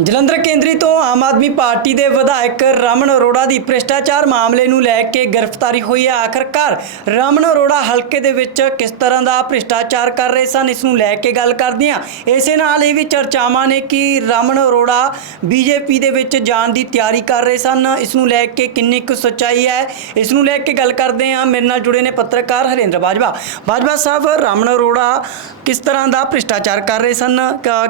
ਜਲੰਧਰ ਕੇਂਦਰੀ ਤੋਂ ਆਮ ਆਦਮੀ ਪਾਰਟੀ ਦੇ ਵਿਧਾਇਕ ਰਮਨ ਅਰੋੜਾ ਦੀ ਭ੍ਰਿਸ਼ਟਾਚਾਰ ਮਾਮਲੇ ਨੂੰ ਲੈ ਕੇ ਗ੍ਰਿਫਤਾਰੀ ਹੋਈ ਹੈ। ਆਖਰਕਾਰ ਰਮਨ ਅਰੋੜਾ ਹਲਕੇ ਦੇ ਵਿੱਚ ਕਿਸ ਤਰ੍ਹਾਂ ਦਾ ਭ੍ਰਿਸ਼ਟਾਚਾਰ ਕਰ ਰਹੇ ਸਨ, ਇਸ ਨੂੰ ਲੈ ਕੇ ਗੱਲ ਕਰਦੇ ਹਾਂ। ਇਸੇ ਨਾਲ ਇਹ ਵੀ ਚਰਚਾਵਾਂ ਨੇ ਕਿ ਰਮਨ ਅਰੋੜਾ ਬੀਜੇਪੀ ਦੇ ਵਿੱਚ ਜਾਣ ਦੀ ਤਿਆਰੀ ਕਰ ਰਹੇ ਸਨ। ਇਸ ਨੂੰ ਲੈ ਕੇ ਕਿੰਨੀ ਕੁ ਸੱਚਾਈ ਹੈ, ਇਸ ਨੂੰ ਲੈ ਕੇ ਗੱਲ ਕਰਦੇ ਹਾਂ। ਮੇਰੇ ਨਾਲ ਜੁੜੇ ਨੇ ਪੱਤਰਕਾਰ ਹਰਿੰਦਰ ਬਾਜਵਾ। ਬਾਜਵਾ ਸਾਹਿਬ, ਰਮਨ ਅਰੋੜਾ ਕਿਸ ਤਰ੍ਹਾਂ ਦਾ ਭ੍ਰਿਸ਼ਟਾਚਾਰ ਕਰ ਰਹੇ ਸਨ?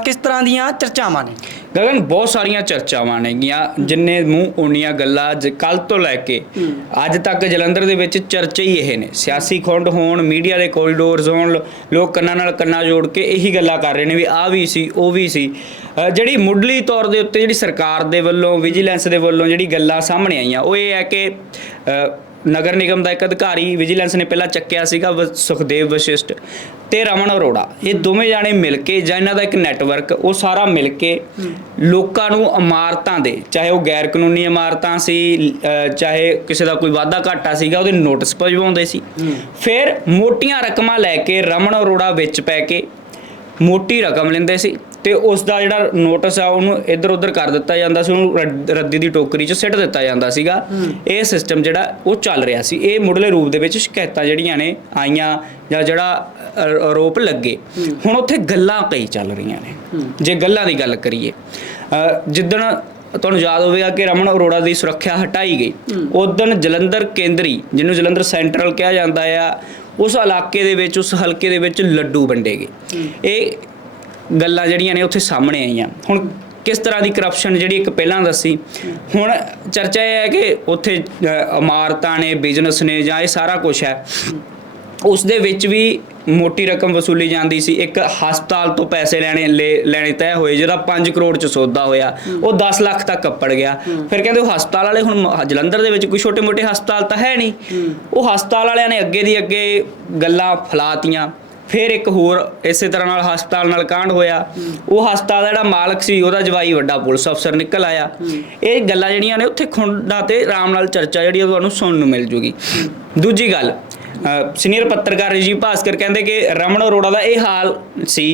ਕਿਸ ਤਰ੍ਹਾਂ ਦੀਆਂ ਚਰਚਾਵਾਂ ਨੇ? ਗਗਨ ਬਹੁਤ ਸਾਰੀਆਂ ਚਰਚਾਵਾਂ ਨੇਗੀਆਂ ਜਿੰਨੇ ਮੂੰਹ ਓਨੀਆਂ ਗੱਲਾਂ ਕੱਲ ਤੋਂ ਲੈ ਕੇ ਅੱਜ ਤੱਕ ਜਲੰਧਰ ਦੇ ਵਿੱਚ ਚਰਚੇ ਹੀ ਇਹ ਨੇ। ਸਿਆਸੀ ਖੁੰਡ ਹੋਣ ਮੀਡੀਆ ਦੇ ਕੋਰੀਡੋਰਸ ਹੋਣ ਲੋਕ ਕੰਨਾਂ ਨਾਲ ਕੰਨਾਂ ਜੋੜ ਕੇ ਇਹੀ ਗੱਲਾਂ ਕਰ ਰਹੇ ਨੇ ਵੀ ਆ ਵੀ ਸੀ ਉਹ ਵੀ ਸੀ। ਜਿਹੜੀ ਮੁੱਢਲੀ ਤੌਰ ਦੇ ਉੱਤੇ ਜਿਹੜੀ ਸਰਕਾਰ ਦੇ ਵੱਲੋਂ ਵਿਜੀਲੈਂਸ ਦੇ ਵੱਲੋਂ ਜਿਹੜੀ ਗੱਲਾਂ ਸਾਹਮਣੇ ਆਈਆਂ ਉਹ ਇਹ ਹੈ ਕਿ ਨਗਰ ਨਿਗਮ ਦਾ ਇੱਕ ਅਧਿਕਾਰੀ ਵਿਜੀਲੈਂਸ ਨੇ ਪਹਿਲਾਂ ਚੱਕਿਆ ਸੀਗਾ ਸੁਖਦੇਵ ਵਸ਼ਿਸ਼ਟ ਤੇ ਰਮਨ ਅਰੋੜਾ। ਇਹ ਦੋਵੇਂ ਜਾਣੇ ਮਿਲ ਕੇ ਜਾਂ ਇਹਨਾਂ ਦਾ ਇੱਕ ਨੈਟਵਰਕ ਉਹ ਸਾਰਾ ਮਿਲ ਕੇ ਲੋਕਾਂ ਨੂੰ ਇਮਾਰਤਾਂ ਦੇ ਚਾਹੇ ਉਹ ਗੈਰ ਕਾਨੂੰਨੀ ਇਮਾਰਤਾਂ ਸੀ ਚਾਹੇ ਕਿਸੇ ਦਾ ਕੋਈ ਵਾਅਦਾ ਘਾਟਾ ਸੀਗਾ ਉਹਦੇ ਨੋਟਿਸ ਭਜਵਾਉਂਦੇ ਸੀ। ਫਿਰ ਮੋਟੀਆਂ ਰਕਮਾਂ ਲੈ ਕੇ ਰਮਨ ਅਰੋੜਾ ਵਿੱਚ ਪੈ ਕੇ ਮੋਟੀ ਰਕਮ ਲੈਂਦੇ ਸੀ। ਤੇ ਉਸ ਦਾ ਜਿਹੜਾ ਨੋਟਿਸ ਆ ਉਹਨੂੰ ਇੱਧਰ ਉੱਧਰ ਕਰ ਦਿੱਤਾ ਜਾਂਦਾ ਸੀ ਉਹਨੂੰ ਰੱਦ- ਰੱਦੀ ਦੀ ਟੋਕਰੀ 'ਚ ਸਿੱਟ ਦਿੱਤਾ ਜਾਂਦਾ ਸੀਗਾ। ਇਹ ਸਿਸਟਮ ਜਿਹੜਾ ਉਹ ਚੱਲ ਰਿਹਾ ਸੀ। ਇਹ ਮੁੱਢਲੇ ਰੂਪ ਦੇ ਵਿੱਚ ਸ਼ਿਕਾਇਤਾਂ ਜਿਹੜੀਆਂ ਨੇ ਆਈਆਂ ਜਾਂ ਜਿਹੜਾ ਅ- ਆਰੋਪ ਲੱਗੇ। ਹੁਣ ਉੱਥੇ ਗੱਲਾਂ ਕਈ ਚੱਲ ਰਹੀਆਂ ਨੇ। ਜੇ ਗੱਲਾਂ ਦੀ ਗੱਲ ਕਰੀਏ ਅ, ਜਿੱਦਣ ਤੁਹਾਨੂੰ ਯਾਦ ਹੋਵੇਗਾ ਕਿ ਰਮਨ ਅਰੋੜਾ ਦੀ ਸੁਰੱਖਿਆ ਹਟਾਈ ਗਈ। ਉਦੋਂ ਜਲੰਧਰ ਕੇਂਦਰੀ ਜਿਹਨੂੰ ਜਲੰਧਰ ਸੈਂਟਰਲ ਕਿਹਾ ਜਾਂਦਾ ਆ ਉਸ ਇਲਾਕੇ ਦੇ ਵਿੱਚ ਉਸ ਹਲਕੇ ਦੇ ਵਿੱਚ ਲੱਡੂ ਵੰਡੇ ਗਏ। ਇਹ ਗੱਲਾਂ ਜਿਹੜੀਆਂ ਨੇ ਉੱਥੇ ਸਾਹਮਣੇ ਆਈਆਂ। ਹੁਣ ਕਿਸ ਤਰ੍ਹਾਂ ਦੀ ਕਰਪਸ਼ਨ ਜਿਹੜੀ ਇੱਕ ਪਹਿਲਾਂ ਦੱਸੀ ਹੁਣ ਚਰਚਾ ਇਹ ਹੈ ਕਿ ਉੱਥੇ ਇਮਾਰਤਾਂ ਨੇ ਬਿਜ਼ਨਸ ਨੇ ਜਾਂ ਇਹ ਸਾਰਾ ਕੁਝ ਹੈ ਉਸ ਦੇ ਵਿੱਚ ਵੀ ਮੋਟੀ ਰਕਮ ਵਸੂਲੀ ਜਾਂਦੀ ਸੀ। ਇੱਕ ਹਸਪਤਾਲ ਤੋਂ ਪੈਸੇ ਲੈਣੇ ਲੈਣੇ ਤੈਅ ਹੋਏ ਜਿਹੜਾ 5 ਕਰੋੜ ਚ ਸੌਦਾ ਹੋਇਆ ਉਹ 10 ਲੱਖ ਤੱਕ ਕੱਪੜ ਗਿਆ। ਫਿਰ ਕਹਿੰਦੇ ਉਹ ਹਸਪਤਾਲ ਵਾਲੇ ਹੁਣ ਜਲੰਧਰ ਦੇ ਵਿੱਚ ਕੋਈ ਛੋਟੇ-ਮੋਟੇ ਹਸਪਤਾਲ ਤਾਂ ਹੈ ਨਹੀਂ। ਉਹ ਹਸਪਤਾਲ ਵਾਲਿਆਂ ਨੇ ਅੱਗੇ ਦੀ ਅੱਗੇ ਗੱਲਾਂ ਫਲਾਤੀਆਂ। ਫਿਰ ਇੱਕ ਹੋਰ ਇਸੇ ਤਰ੍ਹਾਂ ਨਾਲ ਹਸਪਤਾਲ ਨਾਲ ਕਾਂਡ ਹੋਇਆ। ਉਹ ਹਸਪਤਾਲ ਦਾ ਜਿਹੜਾ ਮਾਲਕ ਸੀ, ਉਹਦਾ ਜਵਾਈ ਵੱਡਾ ਪੁਲਿਸ ਅਫਸਰ ਨਿਕਲ ਆਇਆ। ਇਹ ਗੱਲਾਂ ਜਿਹੜੀਆਂ ਨੇ, ਉੱਥੇ ਖੁੰਡਾ ਤੇ ਆਰਾਮ ਨਾਲ ਚਰਚਾ ਜਿਹੜੀ ਆ ਤੁਹਾਨੂੰ ਸੁਣਨ ਨੂੰ ਮਿਲ ਜੂਗੀ। ਦੂਜੀ ਗੱਲ ਸੀਨੀਅਰ ਪੱਤਰਕਾਰ ਰਜੀਵ ਭਾਸਕਰ ਕਹਿੰਦੇ ਕਿ ਰਮਨ ਅਰੋੜਾ ਦਾ ਇਹ ਹਾਲ ਸੀ।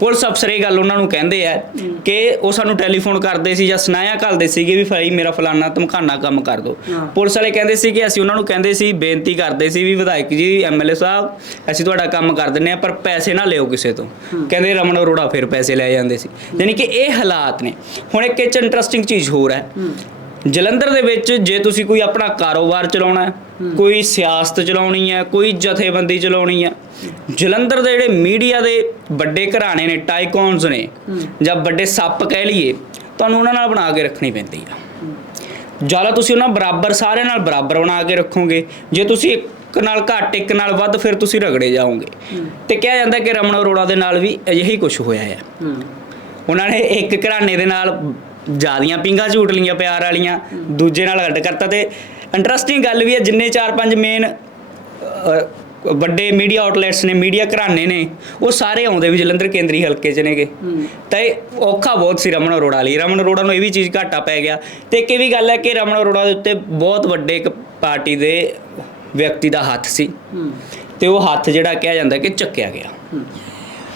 ਪੁਲਿਸ ਅਫਸਰ ਇਹ ਗੱਲ ਉਹਨਾਂ ਨੂੰ ਕਹਿੰਦੇ ਆ ਕਿ ਉਹ ਸਾਨੂੰ ਟੈਲੀਫੋਨ ਕਰਦੇ ਸੀ ਜਾਂ ਸੁਨਾਇਆ ਕਰਦੇ ਸੀਗੇ ਵੀ ਭਾਈ ਮੇਰਾ ਫਲਾਨਾ ਧਮਕਾਨਾ ਕੰਮ ਕਰ ਦਿਓ ਪੁਲਿਸ ਵਾਲੇ ਕਹਿੰਦੇ ਸੀ ਕਿ ਅਸੀਂ ਉਹਨਾਂ ਨੂੰ ਕਹਿੰਦੇ ਸੀ ਬੇਨਤੀ ਕਰਦੇ ਸੀ ਵੀ ਵਿਧਾਇਕ ਜੀ ਐਮਐਲਏ ਸਾਹਿਬ ਅਸੀਂ ਤੁਹਾਡਾ ਕੰਮ ਕਰ ਦਿੰਨੇ ਆ ਪਰ ਪੈਸੇ ਨਾ ਲਿਓ ਕਿਸੇ ਤੋਂ। ਕਹਿੰਦੇ ਰਮਨ ਅਰੋੜਾ ਫਿਰ ਪੈਸੇ ਲੈ ਜਾਂਦੇ ਸੀ। ਯਾਨੀ ਕਿ ਇਹ ਹਾਲਾਤ ਨੇ। ਹੁਣ ਇੱਕ ਇੰਟਰਸਟਿੰਗ ਚੀਜ਼ ਹੋਰ ਹੈ। ਜਲੰਧਰ ਦੇ ਵਿੱਚ ਜੇ ਤੁਸੀਂ ਕੋਈ ਆਪਣਾ ਕਾਰੋਬਾਰ ਚਲਾਉਣਾ ਹੈ ਕੋਈ ਸਿਆਸਤ ਚਲਾਉਣੀ ਹੈ ਕੋਈ ਜਥੇਬੰਦੀ ਚਲਾਉਣੀ ਹੈ ਜਲੰਧਰ ਦੇ ਜਿਹੜੇ ਮੀਡੀਆ ਦੇ ਵੱਡੇ ਘਰਾਣੇ ਨੇ ਟਾਈਕੌਨਸ ਨੇ ਜਾਂ ਵੱਡੇ ਸੱਪ ਕਹਿ ਲਈਏ ਤੁਹਾਨੂੰ ਉਹਨਾਂ ਨਾਲ ਬਣਾ ਕੇ ਰੱਖਣੀ ਪੈਂਦੀ ਆ। ਜ਼ਿਆਦਾ ਤੁਸੀਂ ਉਹਨਾਂ ਬਰਾਬਰ ਸਾਰਿਆਂ ਨਾਲ ਬਰਾਬਰ ਬਣਾ ਕੇ ਰੱਖੋਗੇ ਜੇ ਤੁਸੀਂ ਇੱਕ ਨਾਲ ਘੱਟ ਇੱਕ ਨਾਲ ਵੱਧ ਫਿਰ ਤੁਸੀਂ ਰਗੜੇ ਜਾਓਗੇ। ਤੇ ਕਿਹਾ ਜਾਂਦਾ ਕਿ ਰਮਨ ਅਰੋੜਾ ਦੇ ਨਾਲ ਵੀ ਅਜਿਹੀ ਕੁਝ ਹੋਇਆ ਹੈ। ਉਹਨਾਂ ਨੇ ਇੱਕ ਘਰਾਣੇ ਦੇ ਨਾਲ ਜਿਆਦੀਆਂ ਪਿੰਗਾ ਝੂਟ ਲੀਆਂ ਪਿਆਰ ਵਾਲੀਆਂ ਦੂਜੇ ਨਾਲ ਅੱਡ ਕਰਤਾ ਤੇ ਇੰਟਰਸਟਿੰਗ ਗੱਲ ਵੀ ਹੈ ਜਿੰਨੇ 4-5 ਮੇਨ ਵੱਡੇ ਮੀਡੀਆ ਆਊਟਲੈਟਸ ਨੇ ਮੀਡੀਆ ਘਰਾਣੇ ਨੇ ਉਹ ਸਾਰੇ ਆਉਂਦੇ ਵੀ ਜਲੰਧਰ ਕੇਂਦਰੀ ਹਲਕੇ ਚ ਨੇਗੇ। ਤਾਂ ਇਹ ਔਖਾ ਬਹੁਤ ਸੀ ਰਮਨ ਅਰੋੜਾ ਲਈ। ਰਮਨ ਅਰੋੜਾ ਨੂੰ ਇਹ ਵੀ ਚੀਜ਼ ਘਾਟਾ ਪੈ ਗਿਆ। ਤੇ ਇੱਕ ਇਹ ਵੀ ਗੱਲ ਹੈ ਕਿ ਰਮਨ ਅਰੋੜਾ ਦੇ ਉੱਤੇ ਬਹੁਤ ਵੱਡੇ ਇੱਕ ਪਾਰਟੀ ਦੇ ਵਿਅਕਤੀ ਦਾ ਹੱਥ ਸੀ। ਤੇ ਉਹ ਹੱਥ ਜਿਹੜਾ ਕਿਹਾ ਜਾਂਦਾ ਕਿ ਚੱਕਿਆ ਗਿਆ।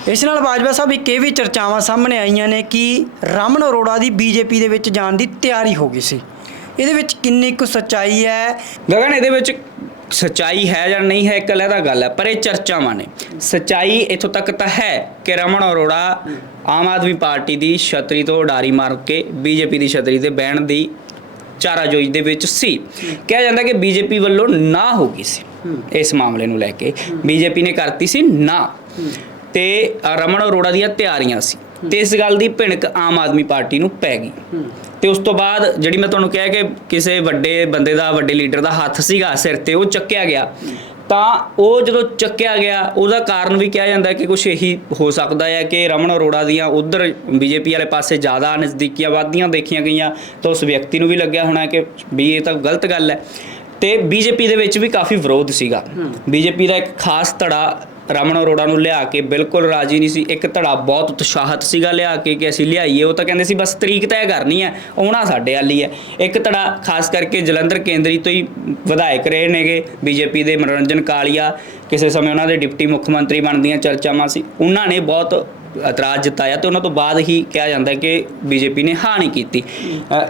ਇਸ ਨਾਲ ਬਾਜਵਾ ਸਾਹਿਬ ਇੱਕ ਇਹ ਵੀ ਚਰਚਾਵਾਂ ਸਾਹਮਣੇ ਆਈਆਂ ਨੇ ਕਿ ਰਮਨ ਅਰੋੜਾ ਦੀ ਬੀਜੇਪੀ ਦੇ ਵਿੱਚ ਜਾਣ ਦੀ ਤਿਆਰੀ ਹੋ ਗਈ ਸੀ। ਇਹਦੇ ਵਿੱਚ ਕਿੰਨੀ ਕੁ ਸੱਚਾਈ ਹੈ? ਗਗਨ ਇਹਦੇ ਵਿੱਚ ਸਚਾਈ ਹੈ ਜਾਂ ਨਹੀਂ ਹੈ ਇੱਕ ਅਲੱਗ ਗੱਲ ਹੈ ਪਰ ਇਹ ਚਰਚਾਵਾਂ ਨੇ। ਸਚਾਈ ਇਥੋਂ ਤੱਕ ਤਾਂ ਹੈ ਕਿ ਰਮਨ ਅਰੋੜਾ ਆਮ ਆਦਮੀ ਪਾਰਟੀ ਦੀ ਛਤਰੀ ਤੋਂ ਉਡਾਰੀ ਮਾਰ ਕੇ ਬੀਜੇਪੀ ਦੀ ਛਤਰੀ ਤੇ ਬਹਿਣ ਦੀ ਚਾਰਾਜੋਈ ਦੇ ਵਿੱਚ ਸੀ। ਕਿਹਾ ਜਾਂਦਾ ਕਿ ਬੀਜੇਪੀ ਵੱਲੋਂ ਨਾ ਹੋ ਗਈ ਸੀ। ਇਸ ਮਾਮਲੇ ਨੂੰ ਲੈ ਕੇ ਬੀਜੇਪੀ ਨੇ ਕਰਤੀ ਸੀ ਨਾ। ਤੇ ਰਮਨ ਅਰੋੜਾ ਦੀਆਂ ਤਿਆਰੀਆਂ ਸੀ। ਤੇ ਇਸ ਗੱਲ ਦੀ ਭਿਣਕ ਆਮ ਆਦਮੀ ਪਾਰਟੀ ਨੂੰ ਪੈ ਗਈ। ਤੇ ਉਸ ਤੋਂ ਬਾਅਦ ਜਿਹੜੀ ਮੈਂ ਤੁਹਾਨੂੰ ਕਿਹਾ ਕਿ ਕਿਸੇ ਵੱਡੇ ਬੰਦੇ ਦਾ ਵੱਡੇ ਲੀਡਰ ਦਾ ਹੱਥ ਸੀਗਾ ਸਿਰ ਤੇ ਉਹ ਚੱਕਿਆ ਗਿਆ। ਤਾਂ ਉਹ ਜਦੋਂ ਚੱਕਿਆ ਗਿਆ ਉਹਦਾ ਕਾਰਨ ਵੀ ਕਿਹਾ ਜਾਂਦਾ ਕਿ ਕੁਝ ਇਹੀ ਹੋ ਸਕਦਾ ਹੈ ਕਿ ਰਮਨ ਅਰੋੜਾ ਦੀਆਂ ਉਧਰ ਬੀਜੇਪੀ ਵਾਲੇ ਪਾਸੇ ਜ਼ਿਆਦਾ ਨਜ਼ਦੀਕੀਆਂ ਵਾਦੀਆਂ ਦੇਖੀਆਂ ਗਈਆਂ ਤਾਂ ਉਸ ਵਿਅਕਤੀ ਨੂੰ ਵੀ ਲੱਗਿਆ ਹੋਣਾ ਕਿ ਵੀ ਇਹ ਤਾਂ ਗਲਤ ਗੱਲ ਹੈ। ਤੇ ਬੀਜੇਪੀ ਦੇ ਵਿੱਚ ਵੀ ਕਾਫੀ ਵਿਰੋਧ ਸੀਗਾ। ਬੀਜੇਪੀ ਦਾ ਇੱਕ ਖਾਸ ਧੜਾ ਰਮਨ ਅਰੋੜਾ ਨੂੰ ਲਿਆ ਕੇ ਬਿਲਕੁਲ ਰਾਜੀ ਨਹੀਂ ਸੀ। ਇੱਕ ਧੜਾ ਬਹੁਤ ਉਤਸ਼ਾਹਤ ਸੀਗਾ ਲਿਆ ਕੇ ਕਿ ਅਸੀਂ ਲਿਆਈਏ। ਉਹ ਤਾਂ ਕਹਿੰਦੇ ਸੀ, ਬਸ ਤਰੀਕ ਤੈਅ ਕਰਨੀ ਹੈ, ਆਉਣਾ ਸਾਡੇ ਵਾਲੀ ਹੈ। ਇੱਕ ਧੜਾ ਖਾਸ ਕਰਕੇ ਜਲੰਧਰ ਕੇਂਦਰੀ ਤੋਂ ਹੀ ਵਿਧਾਇਕ ਰਹੇ ਨੇਗੇ। ਬੀਜੇਪੀ ਦੇ ਮਨੋਰੰਜਨ ਕਾਲੀਆ, ਕਿਸੇ ਸਮੇਂ ਉਹਨਾਂ ਦੇ ਡਿਪਟੀ ਮੁੱਖ ਮੰਤਰੀ ਬਣਦੀਆਂ ਚਰਚਾਵਾਂ ਸੀ। ਉਹਨਾਂ ਨੇ ਬਹੁਤ ਇਤਰਾਜ਼ ਜਤਾਇਆ ਤੇ ਉਹਨਾਂ ਤੋਂ ਬਾਅਦ ਹੀ ਕਿਹਾ ਜਾਂਦਾ ਹੈ ਕਿ ਬੀਜੇਪੀ ਨੇ ਹਾਂ ਨਹੀਂ ਕੀਤੀ।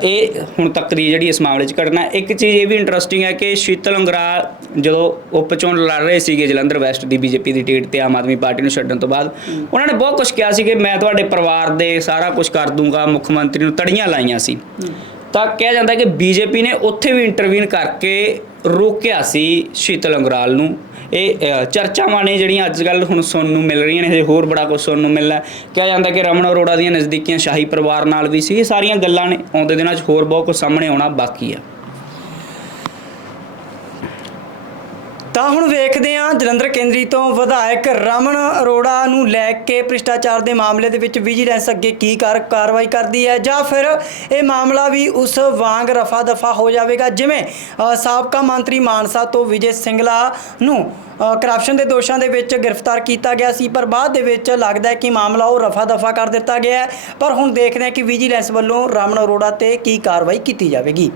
ਇਹ ਹੁਣ ਤੱਕ ਦੀ ਜਿਹੜੀ ਇਸ ਮਾਮਲੇ 'ਚ ਘਟਨਾ, ਇੱਕ ਚੀਜ਼ ਇਹ ਵੀ ਇੰਟਰਸਟਿੰਗ ਹੈ ਕਿ ਸ਼ੀਤਲ ਅੰਗਰਾਲ ਜਦੋਂ ਉਪ ਚੋਣ ਲੜ ਰਹੇ ਸੀਗੇ ਜਲੰਧਰ ਵੈਸਟ ਦੀ ਬੀਜੇਪੀ ਦੀ ਟਿਕਟ ਤੇ ਆਮ ਆਦਮੀ ਪਾਰਟੀ ਨੂੰ ਛੱਡਣ ਤੋਂ ਬਾਅਦ, ਉਹਨਾਂ ਨੇ ਬਹੁਤ ਕੁਝ ਕਿਹਾ ਸੀ ਕਿ ਮੈਂ ਤੁਹਾਡੇ ਪਰਿਵਾਰ ਦੇ ਸਾਰਾ ਕੁਝ ਕਰ ਦੂੰਗਾ, ਮੁੱਖ ਮੰਤਰੀ ਨੂੰ ਤੜੀਆਂ ਲਾਈਆਂ ਸੀ। ਤਾਂ ਕਿਹਾ ਜਾਂਦਾ ਕਿ ਬੀਜੇਪੀ ਨੇ ਉੱਥੇ ਵੀ ਇੰਟਰਵੀਨ ਕਰਕੇ ਰੋਕਿਆ ਸੀ ਸ਼ੀਤਲ ਅੰਗਰਾਲ ਨੂੰ। ਇਹ ਚਰਚਾਵਾਂ ਨੇ ਜਿਹੜੀਆਂ ਅੱਜ ਕੱਲ ਹੁਣ ਸੁਣਨ ਨੂੰ ਮਿਲ ਰਹੀਆਂ ਨੇ, ਹਜੇ ਹੋਰ ਬੜਾ ਕੁਝ ਸੁਣਨ ਨੂੰ ਮਿਲਣਾ ਕਿਹਾ ਜਾਂਦਾ ਕਿ ਰਮਨ ਅਰੋੜਾ ਦੀਆਂ ਨਜ਼ਦੀਕੀਆਂ ਸ਼ਾਹੀ ਪਰਿਵਾਰ ਨਾਲ ਵੀ ਸੀ। ਇਹ ਸਾਰੀਆਂ ਗੱਲਾਂ ਨੇ, ਆਉਂਦੇ ਦਿਨਾਂ 'ਚ ਹੋਰ ਬਹੁਤ ਕੁਝ ਸਾਹਮਣੇ ਆਉਣਾ ਬਾਕੀ ਆ। ਤਾਂ ਹੁਣ ਵੇਖਦੇ ਹਾਂ ਜਲੰਧਰ ਕੇਂਦਰੀ ਤੋਂ ਵਿਧਾਇਕ ਰਮਨ ਅਰੋੜਾ ਨੂੰ ਲੈ ਕੇ ਭ੍ਰਿਸ਼ਟਾਚਾਰ ਦੇ ਮਾਮਲੇ ਦੇ ਵਿੱਚ ਵਿਜੀਲੈਂਸ ਅੱਗੇ ਕੀ ਕਾਰਵਾਈ ਕਰਦੀ ਹੈ ਜਾਂ ਫਿਰ ਇਹ ਮਾਮਲਾ ਵੀ ਉਸ ਵਾਂਗ ਰਫਾ ਦਫਾ ਹੋ ਜਾਵੇਗਾ, ਜਿਵੇਂ ਸਾਬਕਾ ਮੰਤਰੀ ਮਾਨਸਾ ਤੋਂ ਵਿਜੇ ਸਿੰਗਲਾ ਨੂੰ ਕਰਪਸ਼ਨ ਦੇ ਦੋਸ਼ਾਂ ਦੇ ਵਿੱਚ ਗ੍ਰਿਫਤਾਰ ਕੀਤਾ ਗਿਆ ਸੀ, ਪਰ ਬਾਅਦ ਦੇ ਵਿੱਚ ਲੱਗਦਾ ਹੈ ਕਿ ਮਾਮਲਾ ਉਹ ਰਫਾ ਦਫਾ ਕਰ ਦਿੱਤਾ ਗਿਆ ਪਰ ਹੁਣ ਦੇਖਦੇ ਹਾਂ ਕਿ ਵਿਜੀਲੈਂਸ ਵੱਲੋਂ ਰਮਨ ਅਰੋੜਾ ਤੇ ਕੀ ਕਾਰਵਾਈ ਕੀਤੀ ਜਾਵੇਗੀ।